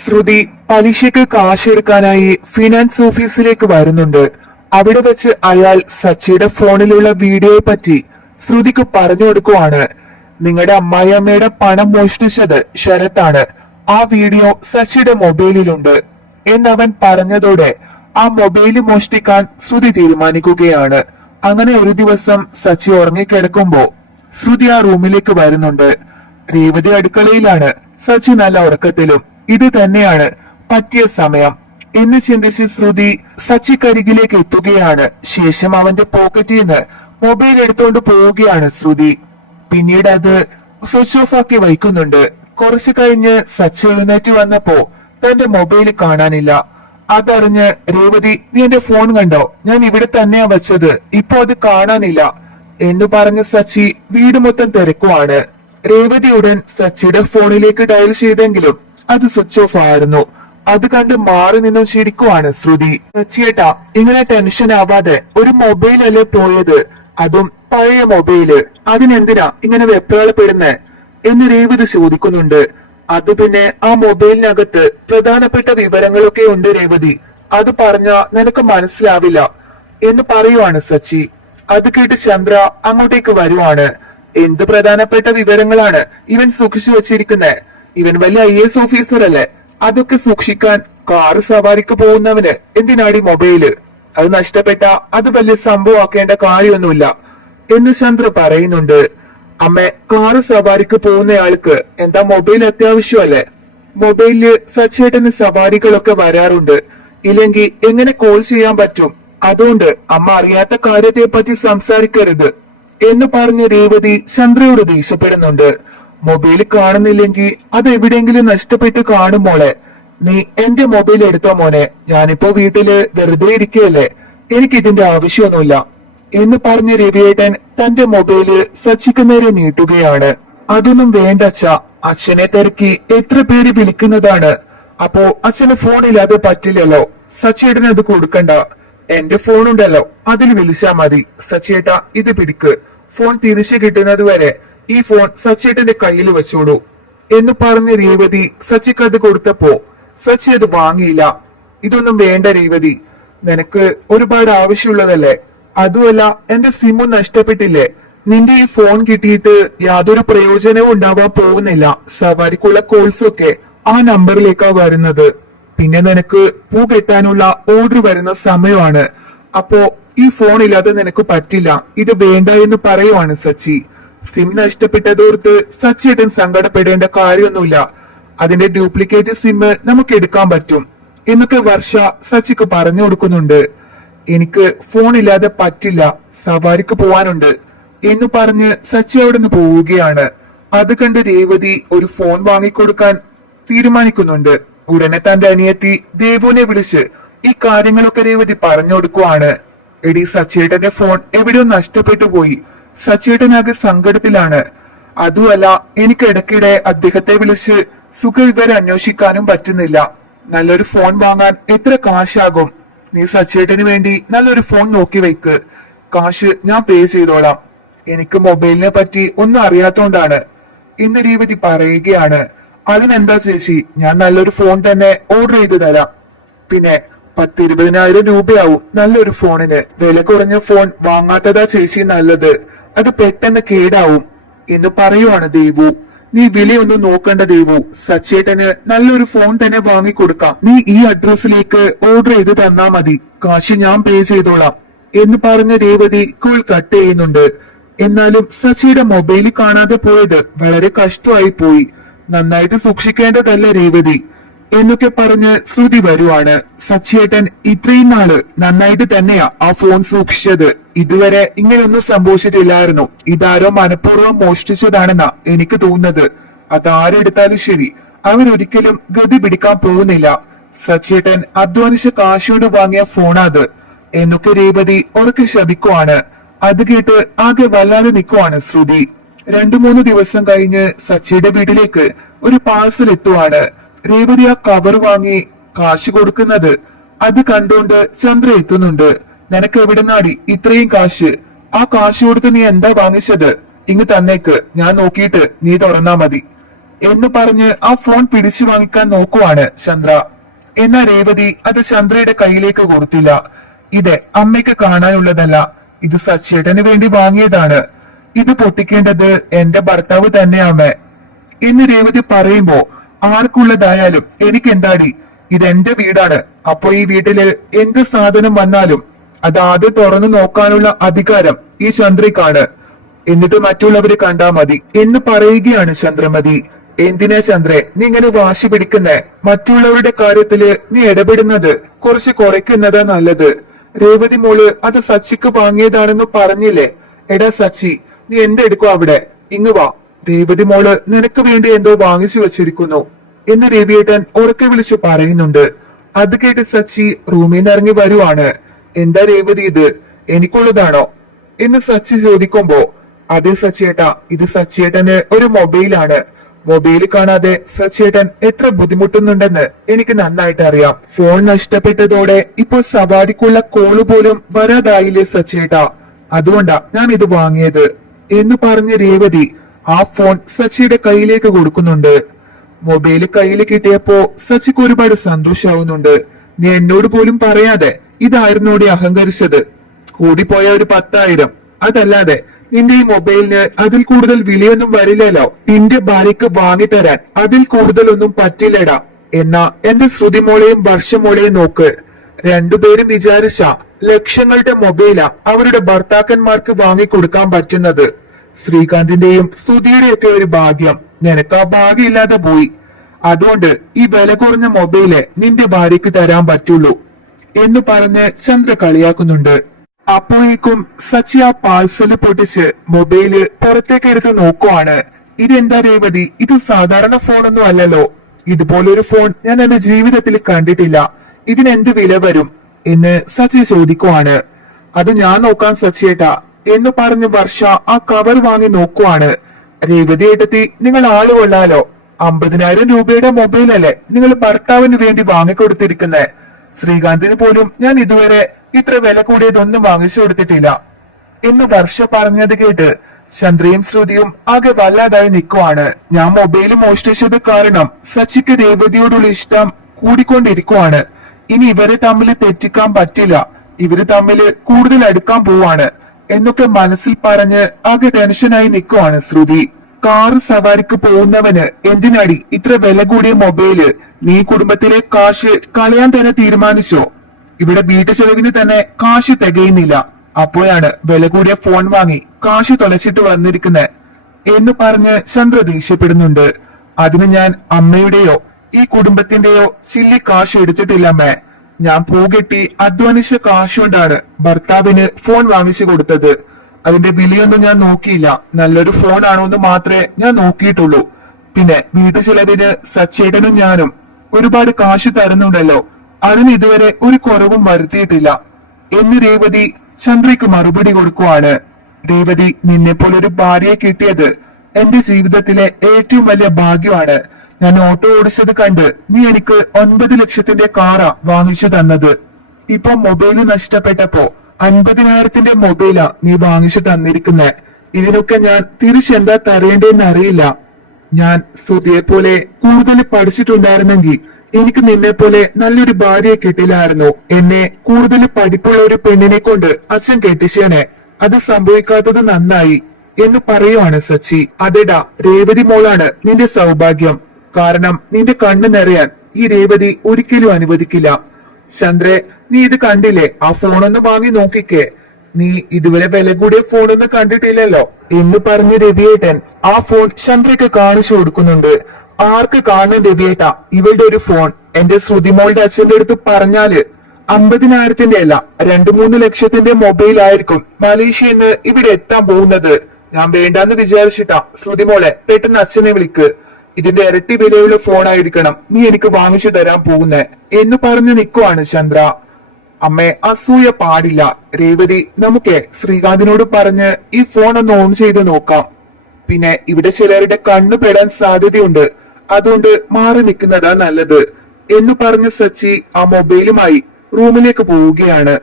ശ്രുതി പലിശയ്ക്ക് കാശെടുക്കാനായി ഫിനാൻസ് ഓഫീസിലേക്ക് വരുന്നുണ്ട്. അവിടെ വെച്ച് അയാൾ സച്ചിയുടെ ഫോണിലുള്ള വീഡിയോയെ പറ്റി ശ്രുതിക്ക് പറഞ്ഞു കൊടുക്കുവാണ്. നിങ്ങളുടെ അമ്മായിയമ്മയുടെ പണം മോഷ്ടിച്ചത് ശരത്താണ്. ആ വീഡിയോ സച്ചിയുടെ മൊബൈലിലുണ്ട് എന്നവൻ പറഞ്ഞതോടെ ആ മൊബൈല് മോഷ്ടിക്കാൻ ശ്രുതി തീരുമാനിക്കുകയാണ്. അങ്ങനെ ഒരു ദിവസം സച്ചി ഉറങ്ങിക്കിടക്കുമ്പോ ശ്രുതി ആ റൂമിലേക്ക് വരുന്നുണ്ട്. രേവതി അടുക്കളയിലാണ്. സച്ചി നല്ല ഉറക്കത്തിലും. ഇത് തന്നെയാണ് പറ്റിയ സമയം എന്ന് ചിന്തിച്ച് ശ്രുതി സച്ചിക്കരികിലേക്ക് എത്തുകയാണ്. ശേഷം അവന്റെ പോക്കറ്റിൽ നിന്ന് മൊബൈൽ എടുത്തുകൊണ്ട് പോവുകയാണ് ശ്രുതി. പിന്നീട് അത് സ്വിച്ച് ഓഫ് ആക്കി വയ്ക്കുന്നുണ്ട്. കുറച്ചു കഴിഞ്ഞ് സച്ചി എഴുന്നേറ്റ് വന്നപ്പോ തന്റെ മൊബൈൽ കാണാനില്ല. അതറിഞ്ഞ് രേവതി, നീ എന്റെ ഫോൺ കണ്ടോ? ഞാൻ ഇവിടെ തന്നെയാ വെച്ചത്, ഇപ്പൊ അത് കാണാനില്ല എന്ന് പറഞ്ഞ് സച്ചി വീട് മൊത്തം തിരക്കുവാണ്. രേവതി ഉടൻ സച്ചിയുടെ ഫോണിലേക്ക് ഡയൽ ചെയ്തെങ്കിലും അത് സ്വിച്ച് ഓഫ് ആയിരുന്നു. അത് കണ്ട് മാറി നിന്നും ചിരിക്കുവാണ് ശ്രുതി. സച്ചിയേട്ടാ, ഇങ്ങനെ ടെൻഷൻ ആവാതെ, ഒരു മൊബൈൽ അല്ലേ പോയത്, അതും പഴയ മൊബൈല്, അതിനെന്തിനാ ഇങ്ങനെ വെപ്രാളപ്പെടുന്നേ എന്ന് രേവതി ചോദിക്കുന്നുണ്ട്. അത് പിന്നെ ആ മൊബൈലിനകത്ത് പ്രധാനപ്പെട്ട വിവരങ്ങളൊക്കെ ഉണ്ട് രേവതി, അത് പറഞ്ഞ നിനക്ക് മനസ്സിലാവില്ല എന്ന് പറയുവാണ് സച്ചി. അത് കേട്ട് ചന്ദ്ര അങ്ങോട്ടേക്ക് വരുവാണ്. എന്ത് പ്രധാനപ്പെട്ട വിവരങ്ങളാണ് ഇവൻ സൂക്ഷിച്ചു വെച്ചിരിക്കുന്നത്? ഇവൻ വലിയ IAS ഓഫീസർ അല്ലേ? അതൊക്കെ സൂക്ഷിക്കാൻ കാറ് സവാരിക്ക് പോകുന്നവന് എന്തിനാടി മൊബൈല്? അത് നഷ്ടപ്പെട്ട അത് വലിയ സംഭവമാക്കേണ്ട കാര്യമൊന്നുമില്ല എന്ന് ചന്ദ്ര പറയുന്നുണ്ട്. അമ്മ, കാറ് സവാരിക്ക് പോകുന്നയാൾക്ക് എന്താ മൊബൈൽ അത്യാവശ്യമല്ലേ? മൊബൈലില് സച്ചേട്ടന് സവാരികളൊക്കെ വരാറുണ്ട്, ഇല്ലെങ്കിൽ എങ്ങനെ കോൾ ചെയ്യാൻ പറ്റും? അതുകൊണ്ട് അമ്മ അറിയാത്ത കാര്യത്തെ പറ്റി സംസാരിക്കരുത് എന്ന് പറഞ്ഞ് രേവതി ചന്ദ്രയോട് ദേഷ്യപ്പെടുന്നുണ്ട്. മൊബൈൽ കാണുന്നില്ലെങ്കിൽ അത് എവിടെയെങ്കിലും നഷ്ടപ്പെട്ട് കാണും മോളെ. നീ എന്റെ മൊബൈൽ എടുത്തോ മോനെ, ഞാനിപ്പോ വീട്ടില് വെറുതെ ഇരിക്കുകയല്ലേ, എനിക്കിതിന്റെ ആവശ്യമൊന്നുമില്ല എന്ന് പറഞ്ഞ് രവിയേട്ടൻ തന്റെ മൊബൈല് സച്ചിക്ക് നേരെ നീട്ടുകയാണ്. അതൊന്നും വേണ്ട അച്ഛാ, അച്ഛനെ തിരക്കി എത്ര പേര് വിളിക്കുന്നതാണ്, അപ്പോ അച്ഛന് ഫോണില്ലാതെ പറ്റില്ലല്ലോ. സച്ചിയേട്ടൻ അത് കൊടുക്കണ്ട, എന്റെ ഫോൺ ഉണ്ടല്ലോ, അതിൽ വിളിച്ചാ മതി. സച്ചിയേട്ടാ, ഇത് പിടിക്ക്, ഫോൺ തിരിച്ചു കിട്ടുന്നത് വരെ ഈ ഫോൺ സച്ചിയേട്ടന്റെ കയ്യിൽ വെച്ചോളൂ എന്ന് പറഞ്ഞ് രേവതി സച്ചിക്ക് അത് കൊടുത്തപ്പോ സച്ചി അത് വാങ്ങിയില്ല. ഇതൊന്നും വേണ്ട രേവതി, നിനക്ക് ഒരുപാട് ആവശ്യമുള്ളതല്ലേ, അതുമല്ല എന്റെ സിമ്മ് നഷ്ടപ്പെട്ടില്ലേ, നിന്റെ ഈ ഫോൺ കിട്ടിയിട്ട് യാതൊരു പ്രയോജനവും ഉണ്ടാവാൻ പോകുന്നില്ല. സവാരിക്കുള്ള കോൾസ് ഒക്കെ ആ നമ്പറിലേക്കാ വരുന്നത്. പിന്നെ നിനക്ക് പൂ കെട്ടാനുള്ള ഓർഡർ വരുന്ന സമയമാണ്. അപ്പോ ഈ ഫോൺ ഇല്ലാതെ നിനക്ക് പറ്റില്ല, ഇത് വേണ്ട എന്ന് പറയുവാണ് സച്ചി. സിം നഷ്ടപ്പെട്ടതോർത്ത് സച്ചിയേട്ടൻ സങ്കടപ്പെടേണ്ട കാര്യമൊന്നുമില്ല, അതിന്റെ ഡ്യൂപ്ലിക്കേറ്റ് സിം നമുക്ക് എടുക്കാൻ പറ്റും എന്നൊക്കെ വർഷ സച്ചിക്ക് പറഞ്ഞു കൊടുക്കുന്നുണ്ട്. എനിക്ക് ഫോൺ ഇല്ലാതെ പറ്റില്ല, സവാരിക്ക് പോവാനുണ്ട് എന്ന് പറഞ്ഞ് സച്ചി അവിടെ നിന്ന് പോവുകയാണ്. അത് കണ്ട് രേവതി ഒരു ഫോൺ വാങ്ങിക്കൊടുക്കാൻ തീരുമാനിക്കുന്നുണ്ട്. ഉടനെ തന്റെ അനിയത്തി ദേവുവിനെ വിളിച്ച് ഈ കാര്യങ്ങളൊക്കെ രേവതി പറഞ്ഞു കൊടുക്കുവാണ്. എടി, സച്ചിയേട്ടന്റെ ഫോൺ എവിടെയോ നഷ്ടപ്പെട്ടു പോയി, സച്ചിയേട്ടനാകെ സങ്കടത്തിലാണ്. അതുമല്ല, എനിക്ക് ഇടയ്ക്കിടെ അദ്ദേഹത്തെ വിളിച്ച് സുഖവിവരം അന്വേഷിക്കാനും പറ്റുന്നില്ല. നല്ലൊരു ഫോൺ വാങ്ങാൻ എത്ര കാശാകും? നീ സച്ചിയേട്ടന് വേണ്ടി നല്ലൊരു ഫോൺ നോക്കി വെക്ക്, കാശ് ഞാൻ പേ ചെയ്തോളാം. എനിക്ക് മൊബൈലിനെ പറ്റി ഒന്നും അറിയാത്തോണ്ടാണ് എന്ന് രേവതി പറയുകയാണ്. അതിനെന്താ ചേച്ചി, ഞാൻ നല്ലൊരു ഫോൺ തന്നെ ഓർഡർ ചെയ്ത് തരാം. പിന്നെ 10-20,000 രൂപയാവും നല്ലൊരു ഫോണിന്. വില കുറഞ്ഞ ഫോൺ വാങ്ങാത്തതാ ചേച്ചി നല്ലത്, അത് പെട്ടെന്ന് കേടാവും എന്ന് പറയുവാണ് ദേവു. നീ വിലയൊന്നും നോക്കണ്ട ദേവു, സച്ചേട്ടന് നല്ലൊരു ഫോൺ തന്നെ വാങ്ങിക്കൊടുക്കാം. നീ ഈ അഡ്രസ്സിലേക്ക് ഓർഡർ ചെയ്ത് തന്നാ മതി, കാശ് ഞാൻ പേ ചെയ്തോളാം എന്ന് പറഞ്ഞ രേവതി കോൾ കട്ട് ചെയ്യുന്നുണ്ട്. എന്നാലും സച്ചിയുടെ മൊബൈൽ കാണാതെ പോയത് വളരെ കഷ്ടമായി പോയി. നന്നായിട്ട് സൂക്ഷിക്കേണ്ടതല്ല രേവതി എന്നൊക്കെ പറഞ്ഞ് ശ്രുതി വരുവാണ്. സച്ചിയേട്ടൻ ഇത്രയും നാള് നന്നായിട്ട് തന്നെയാ ആ ഫോൺ സൂക്ഷിച്ചത്. ഇതുവരെ ഇങ്ങനെയൊന്നും സംഭവിച്ചിട്ടില്ലായിരുന്നു. ഇതാരോ മനഃപൂർവ്വം മോഷ്ടിച്ചതാണെന്നാ എനിക്ക് തോന്നുന്നത്. അതാരെടുത്താലും ശരി, അവരൊരിക്കലും ഗതി പിടിക്കാൻ പോകുന്നില്ല. സച്ചിയേട്ടൻ അധ്വാനിച്ച കാശോട് വാങ്ങിയ ഫോണാത് എന്നൊക്കെ രേവതി ഉറക്കെ ശപിക്കുവാണ്. അത് കേട്ട് ആകെ വല്ലാതെ നിൽക്കുവാണ് ശ്രുതി. 2-3 ദിവസം കഴിഞ്ഞ് സച്ചിയുടെ വീട്ടിലേക്ക് ഒരു പാഴ്സൽ എത്തുവാണ്. രേവതി ആ കവർ വാങ്ങി കാശ് കൊടുക്കുന്നത് അത് കണ്ടുകൊണ്ട് ചന്ദ്ര എത്തുന്നുണ്ട്. നിനക്ക് എവിടുന്നാടി ഇത്രയും കാശ്? ആ കാശ് കൊടുത്ത് നീ എന്താ വാങ്ങിച്ചത്? ഇങ്ങ് തന്നേക്ക്, ഞാൻ നോക്കിയിട്ട് നീ തുറന്നാ മതി എന്ന് പറഞ്ഞ് ആ ഫോൺ പിടിച്ചു വാങ്ങിക്കാൻ നോക്കുവാണ് ചന്ദ്ര. എന്നാൽ രേവതി അത് ചന്ദ്രയുടെ കയ്യിലേക്ക് കൊടുത്തില്ല. ഇത് അമ്മയ്ക്ക് കാണാനുള്ളതല്ല, ഇത് സച്ചേട്ടന് വേണ്ടി വാങ്ങിയതാണ്. ഇത് പൊട്ടിക്കേണ്ടത് എന്റെ ഭർത്താവ് തന്നെയാമേ എന്ന് രേവതി പറയുമ്പോ, ആർക്കുള്ളതായാലും എനിക്ക് എന്താടി, ഇത് എന്റെ വീടാണ്. അപ്പൊ ഈ വീട്ടില് എന്ത് സാധനം വന്നാലും അത് ആദ്യം തുറന്നു നോക്കാനുള്ള അധികാരം ഈ ചന്ദ്രയ്ക്കാണ്. എന്നിട്ട് മറ്റുള്ളവര് കണ്ടാ മതി എന്ന് പറയുകയാണ് ചന്ദ്രമതി. എന്തിനാ ചന്ദ്രേ നീ ഇങ്ങനെ വാശി പിടിക്കുന്നേ? മറ്റുള്ളവരുടെ കാര്യത്തില് നീ ഇടപെടുന്നത് കുറച്ച് കുറയ്ക്കുന്നതാ നല്ലത്. രേവതി മോള് അത് സച്ചിക്ക് വാങ്ങിയതാണെന്ന് പറഞ്ഞില്ലേ? എടാ സച്ചി, നീ എന്തെടുക്കും അവിടെ? ഇങ്ങ് വാ, രേവതി മോള് നിനക്ക് വേണ്ടി എന്തോ വാങ്ങിച്ചു വെച്ചിരിക്കുന്നു എന്ന് രവിയേട്ടൻ ഉറക്കെ വിളിച്ചു പറയുന്നുണ്ട്. അത് കേട്ട് സച്ചി റൂമിൽ നിന്ന് ഇറങ്ങി വരുവാണ്. എന്താ രേവതി, ഇത് എനിക്കുള്ളതാണോ എന്ന് സച്ചി ചോദിക്കുമ്പോ, അതെ സച്ചിയേട്ടാ, ഇത് സച്ചിയേട്ടന് ഒരു മൊബൈലാണ്. മൊബൈൽ കാണാതെ സച്ചിയേട്ടൻ എത്ര ബുദ്ധിമുട്ടുന്നുണ്ടെന്ന് എനിക്ക് നന്നായിട്ട് അറിയാം. ഫോൺ നഷ്ടപ്പെട്ടതോടെ ഇപ്പോൾ സവാരിക്കുള്ള കോള് പോലും വരാതായില്ലേ സച്ചിയേട്ടാ, അതുകൊണ്ടാ ഞാൻ ഇത് വാങ്ങിയത് എന്ന് പറഞ്ഞ് രേവതി ആ ഫോൺ സച്ചിയുടെ കയ്യിലേക്ക് കൊടുക്കുന്നുണ്ട്. മൊബൈൽ കയ്യിൽ കിട്ടിയപ്പോ സച്ചിക്ക് ഒരുപാട് സന്തോഷാവുന്നുണ്ട്. നീ എന്നോട് പോലും പറയാതെ ഇതായിരുന്നോടെ അഹങ്കരിച്ചത്? കൂടിപ്പോയ ഒരു 10,000, അതല്ലാതെ നിന്റെ ഈ മൊബൈലിന് അതിൽ കൂടുതൽ വിലയൊന്നും വരില്ലല്ലോ. നിന്റെ ഭാര്യക്ക് വാങ്ങിത്തരാൻ അതിൽ കൂടുതലൊന്നും പറ്റില്ലടാ. എന്നാ എന്റെ ശ്രുതിമോളെയും വർഷമോളെയും നോക്ക്, രണ്ടുപേരും വിചാരിച്ച ലക്ഷങ്ങളുടെ മൊബൈലാ അവരുടെ ഭർത്താക്കന്മാർക്ക് വാങ്ങിക്കൊടുക്കാൻ പറ്റുന്നത്. ശ്രീകാന്തിന്റെയും സ്തുതിയുടെയും ഒക്കെ ഒരു ഭാഗ്യം നിനക്ക് ആ ഭാഗ്യമില്ലാതെ പോയി. അതുകൊണ്ട് ഈ വില കുറഞ്ഞ മൊബൈല് നിന്റെ ഭാര്യക്ക് തരാൻ പറ്റുള്ളൂ എന്ന് പറഞ്ഞ് ചന്ദ്ര കളിയാക്കുന്നുണ്ട്. അപ്പോഴേക്കും സച്ചി ആ പാഴ്സല് പൊട്ടിച്ച് മൊബൈല് പുറത്തേക്ക് എടുത്ത് നോക്കുവാണ്. ഇതെന്താ രേവതി, ഇത് സാധാരണ ഫോണൊന്നും അല്ലല്ലോ. ഇതുപോലൊരു ഫോൺ ഞാൻ എന്റെ ജീവിതത്തിൽ കണ്ടിട്ടില്ല. ഇതിനെന്ത് വില വരും എന്ന് സച്ചി ചോദിക്കുവാണ്. അത് ഞാൻ നോക്കാം സച്ചിയേട്ടാ എന്ന് പറഞ്ഞ് വർഷ ആ കവർ വാങ്ങി നോക്കുവാണ്. രേവതി ഏട്ടത്തി, നിങ്ങൾ ആള് കൊള്ളാലോ. 50,000 രൂപയുടെ മൊബൈലല്ലേ നിങ്ങൾ ഭർത്താവിന് വേണ്ടി വാങ്ങിക്കൊടുത്തിരിക്കുന്നേ. ശ്രീകാന്തിന് പോലും ഞാൻ ഇതുവരെ ഇത്ര വില കൂടിയതൊന്നും വാങ്ങിച്ചു കൊടുത്തിട്ടില്ല എന്ന് വർഷ പറഞ്ഞത് കേട്ട് ചന്ദ്രയും ശ്രുതിയും ആകെ വല്ലാതായി നിൽക്കുവാണ്. ഞാൻ മൊബൈൽ മോഷ്ടിച്ചത് കാരണം സച്ചിക്ക് രേവതിയോടുള്ള ഇഷ്ടം കൂടിക്കൊണ്ടിരിക്കുവാണ്. ഇനി ഇവരെ തമ്മിൽ തെറ്റിക്കാൻ പറ്റില്ല, ഇവര് തമ്മിൽ കൂടുതൽ അടുക്കാൻ പോവാണ് എന്നൊക്കെ മനസ്സിൽ പറഞ്ഞ് ആകെ ടെൻഷനായി നിൽക്കുവാണ് ശ്രുതി. കാറ് സവാരിക്ക് പോകുന്നവന് എന്തിനടി ഇത്ര വില കൂടിയ മൊബൈല്? നീ കുടുംബത്തിലെ കാശ് കളയാൻ തന്നെ തീരുമാനിച്ചോ? ഇവിടെ വീട്ടു ചെലവിന് തന്നെ കാശ് തികയുന്നില്ല, അപ്പോഴാണ് വില കൂടിയ ഫോൺ വാങ്ങി കാശ് തൊലച്ചിട്ട് വന്നിരിക്കുന്നെ എന്ന് പറഞ്ഞ് ചന്ദ്ര ദേഷ്യപ്പെടുന്നുണ്ട്. അതിന് ഞാൻ അമ്മയുടെയോ ഈ കുടുംബത്തിന്റെയോ ചില്ലി കാശ് എടുത്തിട്ടില്ലമ്മേ. ഞാൻ പൂകെട്ടി അധ്വാനിച്ച കാശുകൊണ്ടാണ് ഭർത്താവിന് ഫോൺ വാങ്ങിച്ചു കൊടുത്തത്. അതിന്റെ വിലയൊന്നും ഞാൻ നോക്കിയില്ല, നല്ലൊരു ഫോൺ ആണോ എന്ന് മാത്രമേ ഞാൻ നോക്കിയിട്ടുള്ളൂ. പിന്നെ വീട്ടു ചെലവിന് സച്ചേട്ടനും ഞാനും ഒരുപാട് കാശ് തരുന്നുണ്ടല്ലോ, അതിന് ഇതുവരെ ഒരു കുറവും വരുത്തിയിട്ടില്ല എന്ന് രേവതി ചന്ദ്രയ്ക്ക് മറുപടി കൊടുക്കുവാണ്. രേവതി, നിന്നെ പോലൊരു ഭാര്യയെ കിട്ടിയത് എന്റെ ജീവിതത്തിലെ ഏറ്റവും വലിയ ഭാഗ്യമാണ്. ഞാൻ ഓട്ടോ ഓടിച്ചത് കണ്ട് നീ എനിക്ക് 9 ലക്ഷത്തിന്റെ കാറാ വാങ്ങിച്ചു തന്നത്. ഇപ്പൊ മൊബൈല് നഷ്ടപ്പെട്ടപ്പോ 50,000ന്റെ മൊബൈലാ നീ വാങ്ങിച്ചു തന്നിരിക്കുന്നെ. ഇതിനൊക്കെ ഞാൻ തിരിച്ചെന്താ തരേണ്ടെന്ന് അറിയില്ല. ഞാൻ ശ്രുതിയെ പോലെ കൂടുതൽ പഠിച്ചിട്ടുണ്ടായിരുന്നെങ്കിൽ എനിക്ക് നിന്നെ പോലെ നല്ലൊരു ഭാര്യയെ കിട്ടില്ലായിരുന്നു. എന്നെ കൂടുതൽ പഠിപ്പുള്ള ഒരു പെണ്ണിനെ കൊണ്ട് അച്ഛൻ കെട്ടിച്ചേനെ. അത് സംഭവിക്കാത്തത് നന്നായി എന്ന് പറയുവാണ് സച്ചി. അതെടാ, രേവതി മോളാണ് നിന്റെ സൗഭാഗ്യം. കാരണം നിന്റെ കണ്ണ് നിറയാൻ ഈ രേവതി ഒരിക്കലും അനുവദിക്കില്ല. ചന്ദ്രെ, നീ ഇത് കണ്ടില്ലേ? ആ ഫോണൊന്ന് വാങ്ങി നോക്കിക്കേ. നീ ഇതുവരെ വില കൂടിയ ഫോണൊന്നും കണ്ടിട്ടില്ലല്ലോ എന്ന് പറഞ്ഞ് രവിയേട്ടൻ ആ ഫോൺ ചന്ദ്രയ്ക്ക് കാണിച്ചു കൊടുക്കുന്നുണ്ട്. ആർക്ക് കാണും രവിയേട്ട ഇവളുടെ ഒരു ഫോൺ? എന്റെ ശ്രുതിമോളുടെ അച്ഛന്റെ അടുത്ത് പറഞ്ഞാല് 50,000ന്റെ അല്ല 2-3 ലക്ഷത്തിന്റെ മൊബൈൽ ആയിരിക്കും മലേഷ്യയിൽ നിന്ന് ഇവിടെ എത്താൻ പോകുന്നത്. ഞാൻ വേണ്ടാന്ന് വിചാരിച്ചിട്ടാ. ശ്രുതിമോളെ, പെട്ടെന്ന് അച്ഛനെ വിളിക്ക്. ഇതിന്റെ ഇരട്ടി വിലയുള്ള ഫോൺ ആയിരിക്കണം നീ എനിക്ക് വാങ്ങിച്ചു തരാൻ പോകുന്നേ എന്ന് പറഞ്ഞു നിൽക്കുവാണ് ചന്ദ്ര. അമ്മേ, അസൂയ പാടില്ല. രേവതി, നമുക്ക് ശ്രീകാന്തിനോട് പറഞ്ഞ് ഈ ഫോൺ ഒന്ന് ഓൺ ചെയ്ത് നോക്കാം. പിന്നെ ഇവിടെ ചിലരുടെ കണ്ണു പെടാൻ സാധ്യതയുണ്ട്, അതുകൊണ്ട് മാറി നിൽക്കുന്നതാ നല്ലത് എന്ന് പറഞ്ഞ് സച്ചി ആ മൊബൈലുമായി റൂമിലേക്ക് പോവുകയാണ്.